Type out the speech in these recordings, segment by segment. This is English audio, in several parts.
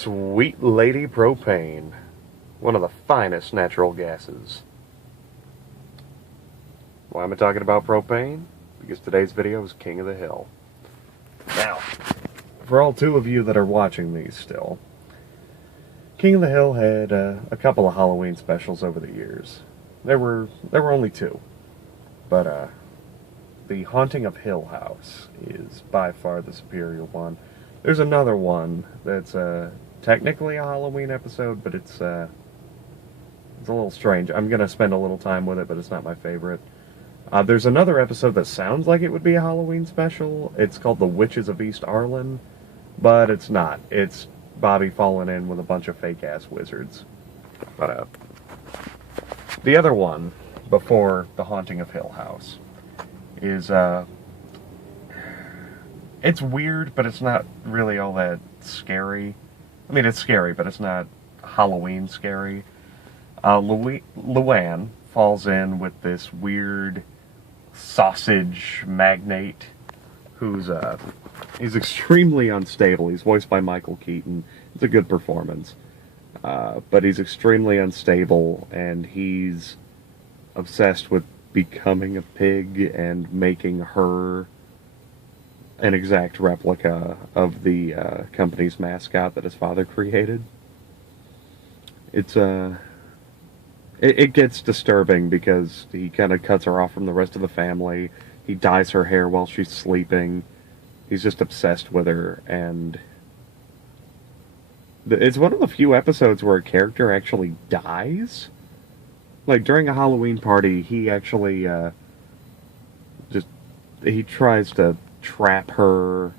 Sweet Lady Propane, one of the finest natural gases. Why am I talking about propane? Because today's video is King of the Hill. Now, for all two of you that are watching these still, King of the Hill had a couple of Halloween specials over the years. There were only two, but the Haunting of Hill House is by far the superior one. There's another one that's technically a Halloween episode, but it's a little strange. I'm gonna spend a little time with it, but it's not my favorite. There's another episode that sounds like it would be a Halloween special. It's called The Witches of East Arlen, but it's not. It's Bobby falling in with a bunch of fake-ass wizards. But the other one, before The Haunting of Hill House, is it's weird, but it's not really all that scary. I mean, it's scary, but it's not Halloween scary. Luann falls in with this weird sausage magnate who's he's extremely unstable. He's voiced by Michael Keaton. It's a good performance. But he's extremely unstable, and he's obsessed with becoming a pig and making her an exact replica of the company's mascot that his father created. It's it gets disturbing because he kind of cuts her off from the rest of the family. He dyes her hair while she's sleeping. He's just obsessed with her, and it's one of the few episodes where a character actually dies. Like, during a Halloween party, he actually he tries to trap her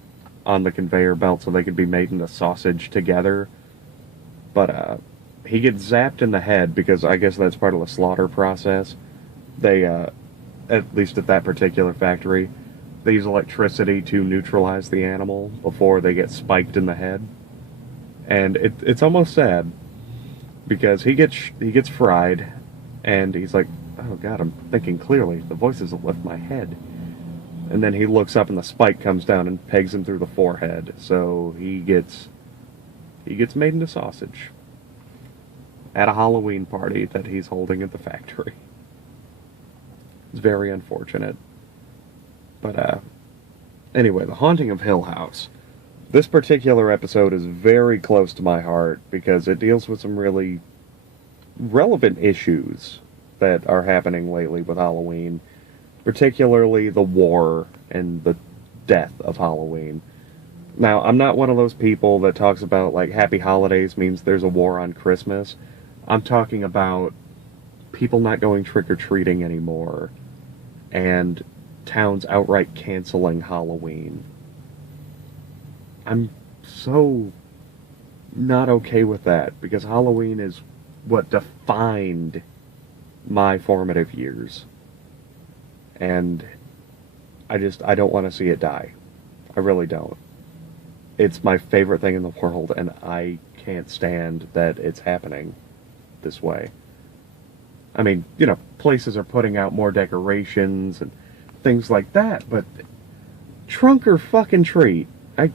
on the conveyor belt so they could be made into sausage together. But he gets zapped in the head because I guess that's part of the slaughter process. They, at least at that particular factory, they use electricity to neutralize the animal before they get spiked in the head. And it's almost sad because he gets fried, and he's like, oh god, I'm thinking clearly. The voices have left my head. And then he looks up and the spike comes down and pegs him through the forehead. So he gets made into sausage at a Halloween party that he's holding at the factory. It's very unfortunate. But anyway, The Haunting of Hill House. This particular episode is very close to my heart because it deals with some really relevant issues that are happening lately with Halloween. Particularly the war and the death of Halloween. Now, I'm not one of those people that talks about, like, happy holidays means there's a war on Christmas. I'm talking about people not going trick-or-treating anymore, and towns outright canceling Halloween. I'm so not okay with that, because Halloween is what defined my formative years. And I don't want to see it die. I really don't. It's my favorite thing in the world, and I can't stand that it's happening this way. I mean, you know, places are putting out more decorations and things like that, but trunk or fucking treat. I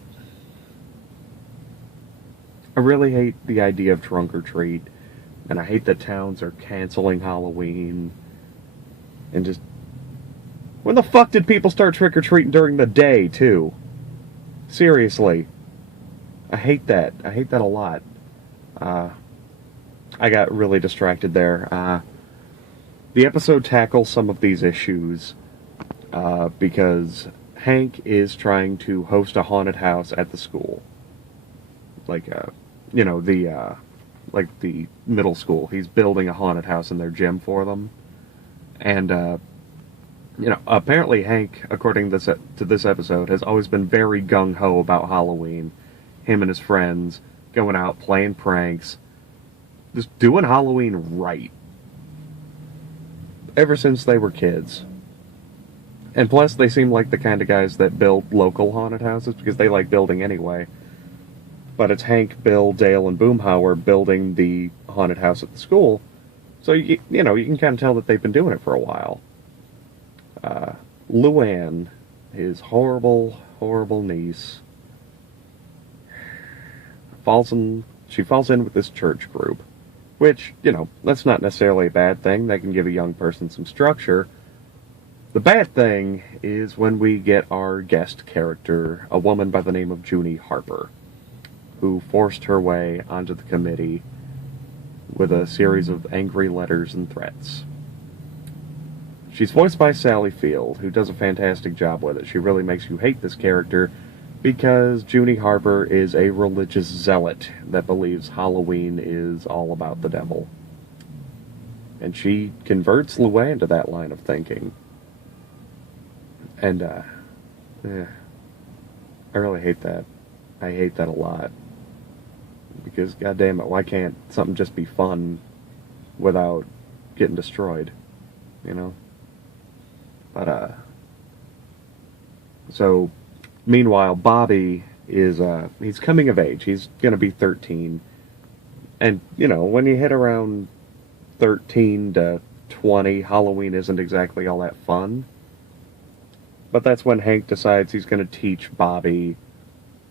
really hate the idea of trunk or treat, and I hate that towns are canceling Halloween, and just... When the fuck did people start trick-or-treating during the day, too? Seriously. I hate that. I hate that a lot. I got really distracted there. The episode tackles some of these issues because Hank is trying to host a haunted house at the school. Like, you know, like the middle school. He's building a haunted house in their gym for them. And, you know, apparently Hank, according to this episode, has always been very gung-ho about Halloween. Him and his friends going out, playing pranks, just doing Halloween right. Ever since they were kids. And plus, they seem like the kind of guys that build local haunted houses, because they like building anyway. But it's Hank, Bill, Dale, and Boomhauer building the haunted house at the school. So, you know, you can kind of tell that they've been doing it for a while. Luann, his horrible, horrible niece, falls in she falls in with this church group, which, that's not necessarily a bad thing. That can give a young person some structure. The bad thing is when we get our guest character, a woman by the name of Junie Harper, who forced her way onto the committee with a series of angry letters and threats. She's voiced by Sally Field, who does a fantastic job with it. She really makes you hate this character because Junie Harper is a religious zealot that believes Halloween is all about the devil. And she converts Luann to that line of thinking. And, I really hate that. I hate that a lot. Because, goddammit, why can't something just be fun without getting destroyed? But, so, meanwhile, Bobby is, he's coming of age. He's gonna be 13. And, when you hit around 13 to 20, Halloween isn't exactly all that fun. But that's when Hank decides he's gonna teach Bobby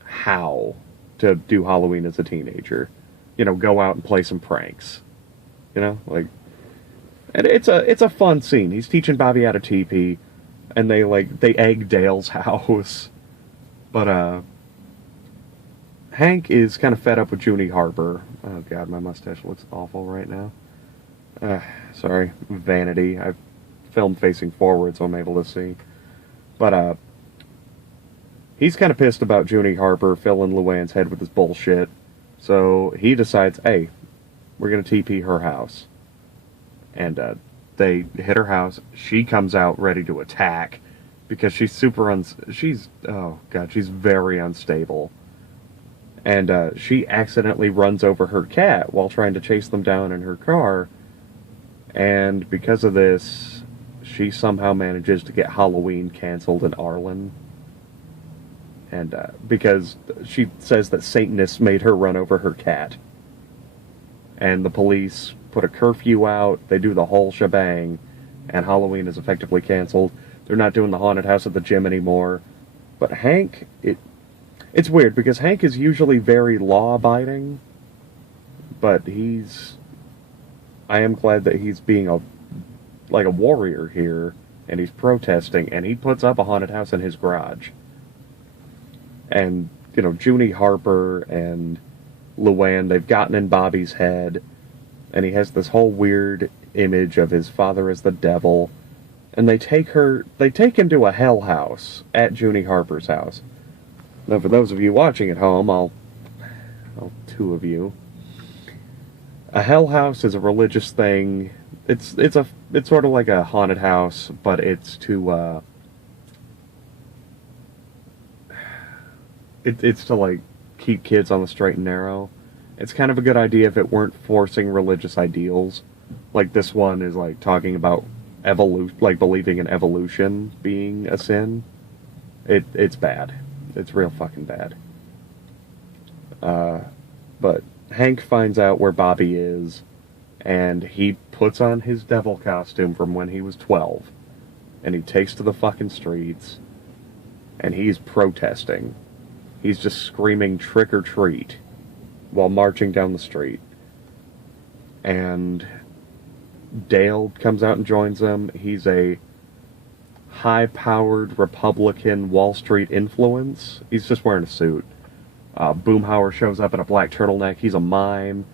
how to do Halloween as a teenager. Go out and play some pranks. And it's a fun scene. He's teaching Bobby how to TP, and they egg Dale's house. But Hank is kind of fed up with Junie Harper. Oh god, my mustache looks awful right now. Sorry, vanity. I've filmed facing forward, so I'm able to see. But he's kind of pissed about Junie Harper filling Luann's head with his bullshit. So he decides, hey, we're going to TP her house. And they hit her house. She comes out ready to attack because she's she's very unstable. And she accidentally runs over her cat while trying to chase them down in her car. And because of this, she somehow manages to get Halloween canceled in Arlen. And because she says that Satanists made her run over her cat. And the police put a curfew out, they do the whole shebang, and Halloween is effectively canceled. They're not doing the haunted house at the gym anymore. But Hank, it's weird, because Hank is usually very law-abiding, but I am glad that he's being a warrior here, and he's protesting, and he puts up a haunted house in his garage. And, Junie Harper and Luann, they've gotten in Bobby's head, and he has this whole weird image of his father as the devil, and they take him to a hell house at Junie Harper's house. Now, for those of you watching at home, two of you, a hell house is a religious thing. It's sort of like a haunted house, but it's to it's to keep kids on the straight and narrow. It's kind of a good idea if it weren't forcing religious ideals. Like this one is talking about believing in evolution being a sin. It's bad. It's real fucking bad. But Hank finds out where Bobby is, and he puts on his devil costume from when he was 12, and he takes to the fucking streets, and he's protesting. He's just screaming trick or treat while marching down the street. And Dale comes out and joins him. He's a high-powered Republican Wall Street influence. He's just wearing a suit. Boomhauer shows up in a black turtleneck. He's a mime.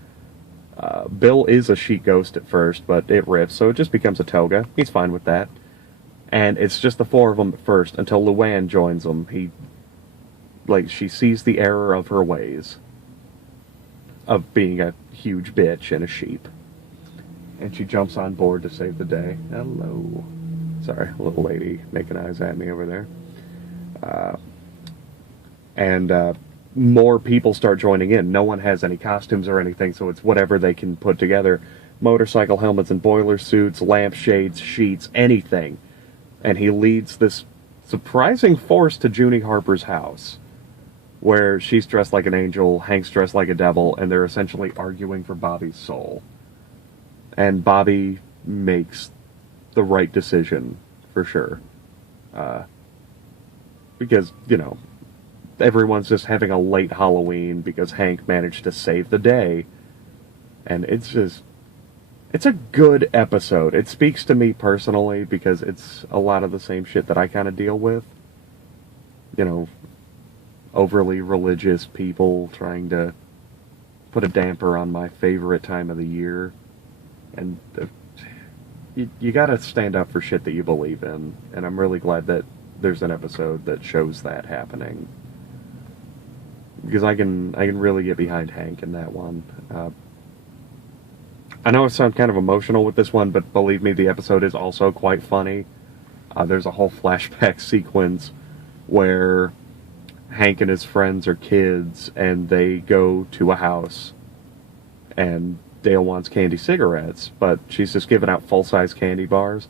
Bill is a sheet ghost at first, but it rips, so it just becomes a toga. He's fine with that. And it's just the four of them at first, until Luann joins them. She sees the error of her ways, of being a huge bitch and a sheep. And she jumps on board to save the day. Hello. Sorry, a little lady making eyes at me over there. And more people start joining in. No one has any costumes or anything, so it's whatever they can put together. Motorcycle helmets and boiler suits, lampshades, sheets, anything. And he leads this surprising force to Junie Harper's house, where she's dressed like an angel, Hank's dressed like a devil, and they're essentially arguing for Bobby's soul. And Bobby makes the right decision, for sure. Because, everyone's just having a late Halloween because Hank managed to save the day. And it's a good episode. It speaks to me personally because it's a lot of the same shit that I kind of deal with. You know, overly religious people trying to put a damper on my favorite time of the year. And you gotta stand up for shit that you believe in. And I'm really glad that there's an episode that shows that happening. Because I can really get behind Hank in that one. I know I sound kind of emotional with this one, but believe me, the episode is also quite funny. There's a whole flashback sequence where Hank and his friends are kids, and they go to a house, and Dale wants candy cigarettes, but she's just giving out full-size candy bars.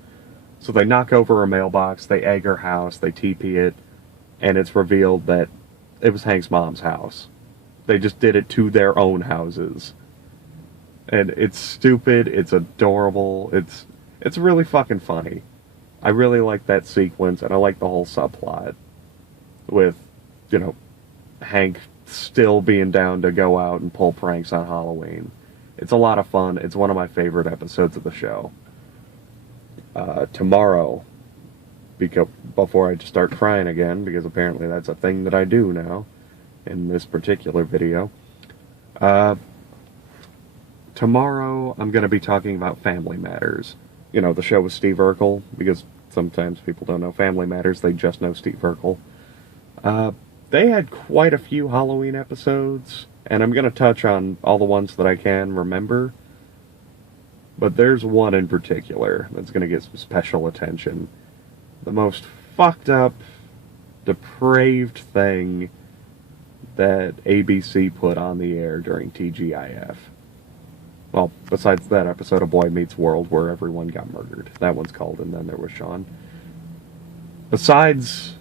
So they knock over her mailbox, they egg her house, they TP it, and it's revealed that it was Hank's mom's house. They just did it to their own houses. And it's stupid, it's adorable, it's really fucking funny. I really like that sequence, and I like the whole subplot with, you know, Hank still being down to go out and pull pranks on Halloween. It's a lot of fun. It's one of my favorite episodes of the show. Tomorrow, before I start crying again, because apparently that's a thing that I do now, in this particular video, tomorrow I'm going to be talking about Family Matters. You know, the show with Steve Urkel, because sometimes people don't know Family Matters, they just know Steve Urkel. They had quite a few Halloween episodes, and I'm going to touch on all the ones that I can remember. But there's one in particular that's going to get some special attention. The most fucked up, depraved thing that ABC put on the air during TGIF. Well, besides that episode of Boy Meets World where everyone got murdered. That one's called And Then There Was Sean. Besides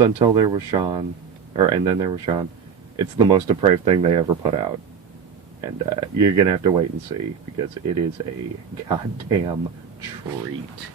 Until There Was Sean, or And Then There Was Sean, it's the most depraved thing they ever put out. And you're going to have to wait and see, because it is a goddamn treat.